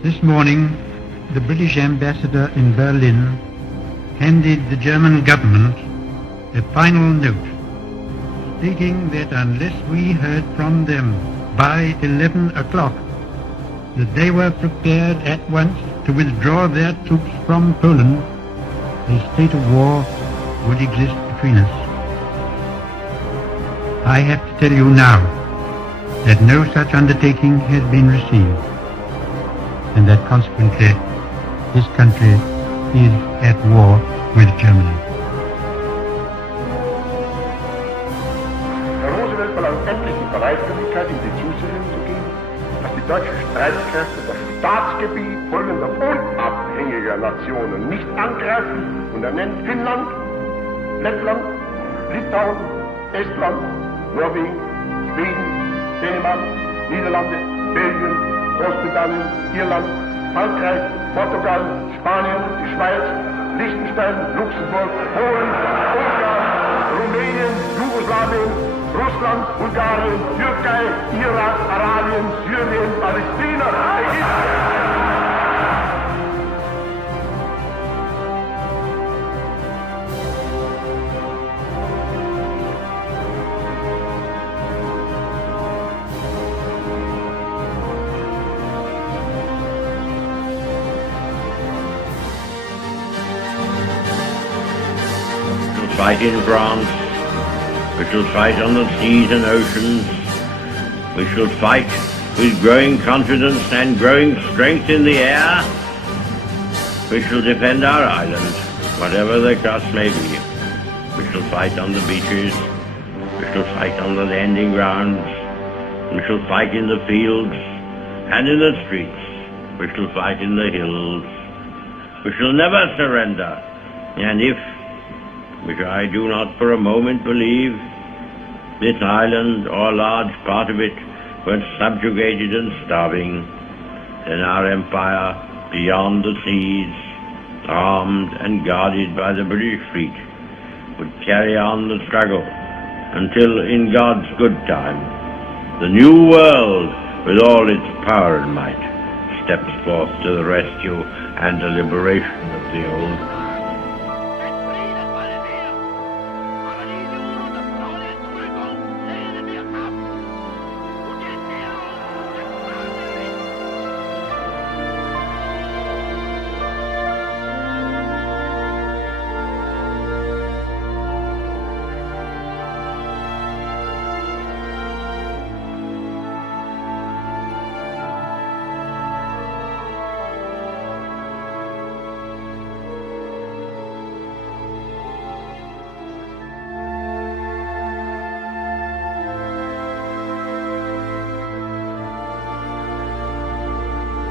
This morning, the British ambassador in Berlin handed the German government a final note stating that unless we heard from them by 11 o'clock, that they were prepared at once to withdraw their troops from Poland, a state of war would exist between us. I have to tell you now that no such undertaking has been received, and that consequently this country is at war with Germany. Herr Roosevelt verlangt endlich die Bereitwilligkeit, in die Zusicherung zu geben, dass die deutschen Streitkräfte das Staatsgebiet folgender unabhängiger Nationen nicht angreifen, und er nennt Finnland, Lettland, Litauen, Estland, Norwegen, Schweden, Dänemark, Niederlande, Belgien, Großbritannien, Irland, Frankreich, Portugal, Spanien, die Schweiz, Liechtenstein, Luxemburg, Polen, Ungarn, Rumänien, Jugoslawien, Russland, Bulgarien, Türkei, Irak, Arabien, Syrien, Palästina, Ägypten. Fight in France, we shall fight on the seas and oceans, we shall fight with growing confidence and growing strength in the air, we shall defend our island, whatever the cost may be. We shall fight on the beaches, we shall fight on the landing grounds, we shall fight in the fields and in the streets, we shall fight in the hills, we shall never surrender, and if, which I do not for a moment believe, this island or a large part of it were subjugated and starving, then our empire beyond the seas, armed and guarded by the British fleet, would carry on the struggle until, in God's good time, the new world, with all its power and might, steps forth to the rescue and the liberation of the old.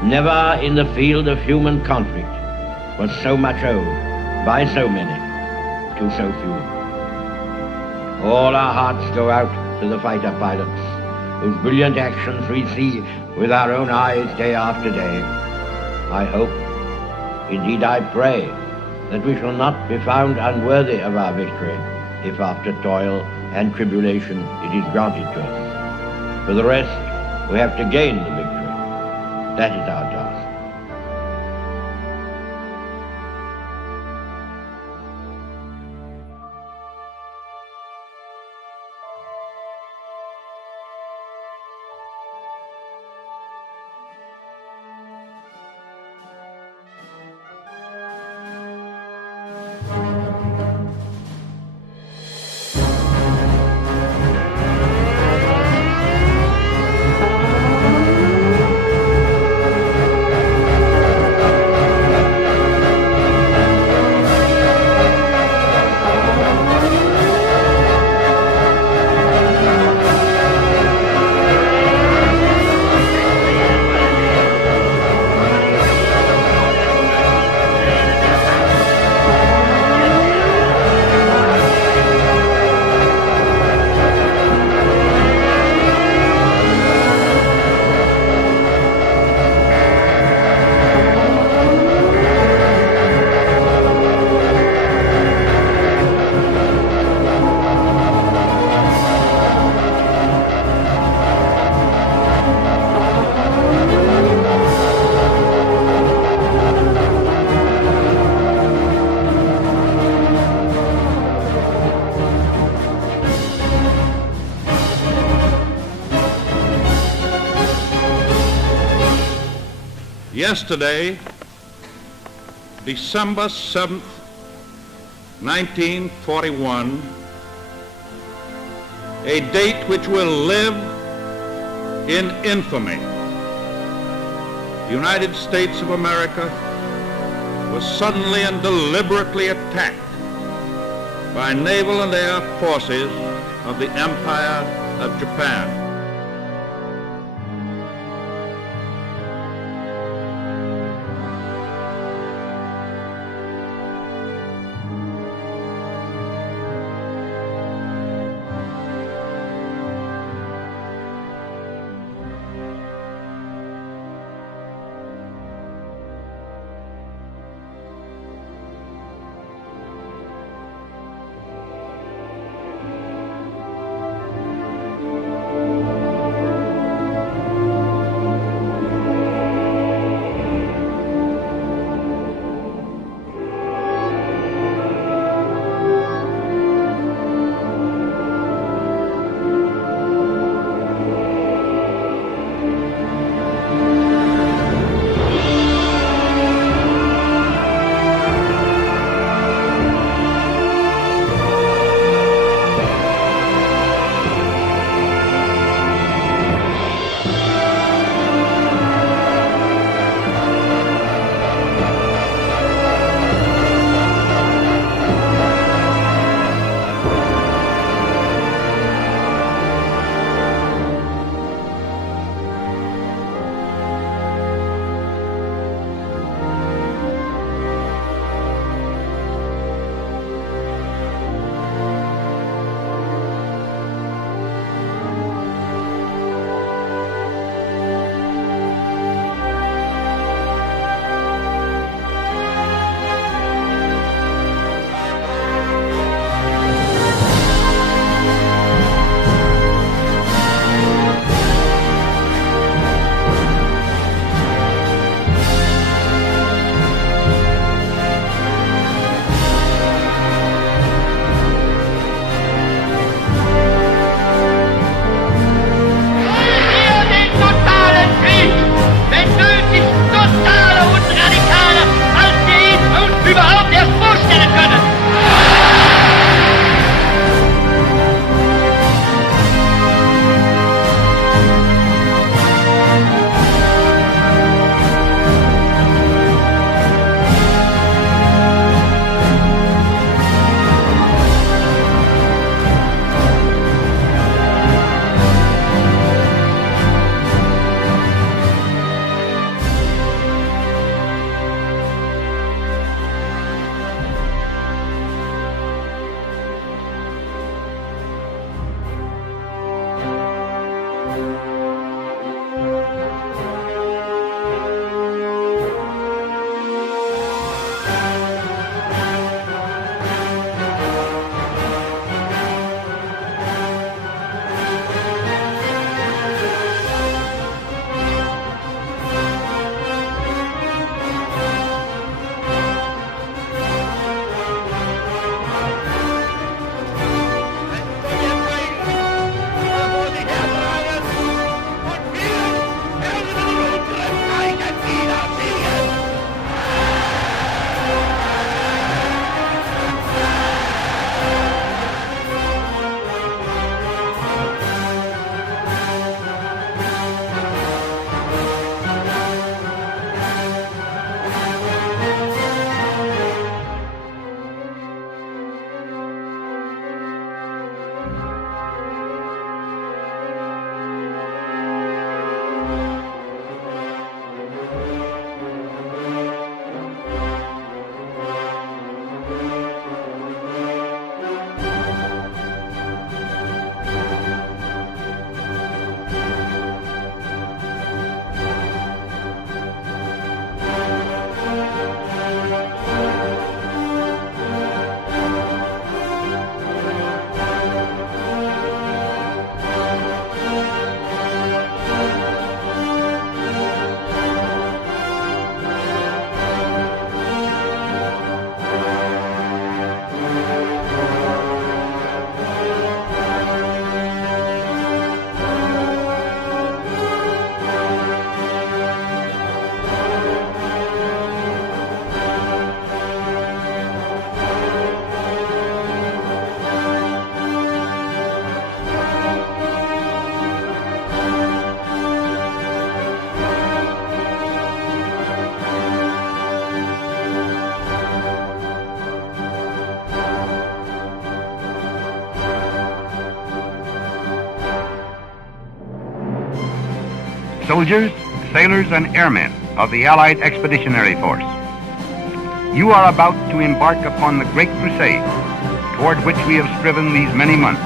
Never in the field of human conflict was so much owed by so many to so few. All our hearts go out to the fighter pilots, whose brilliant actions we see with our own eyes day after day. I hope, indeed I pray, that we shall not be found unworthy of our victory, if after toil and tribulation it is granted to us. For the rest, we have to gain the victory. That is our task. Yesterday, December 7th, 1941, a date which will live in infamy. The United States of America was suddenly and deliberately attacked by naval and air forces of the Empire of Japan. soldiers, sailors, and airmen of the Allied Expeditionary Force. You are about to embark upon the great crusade toward which we have striven these many months.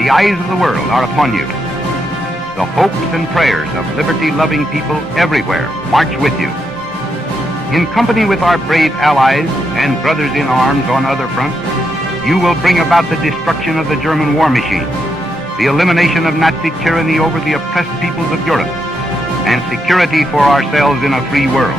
The eyes of the world are upon you. The hopes and prayers of liberty-loving people everywhere march with you. In company with our brave allies and brothers in arms on other fronts, you will bring about the destruction of the German war machine, the elimination of Nazi tyranny over the oppressed peoples of Europe, and security for ourselves in a free world.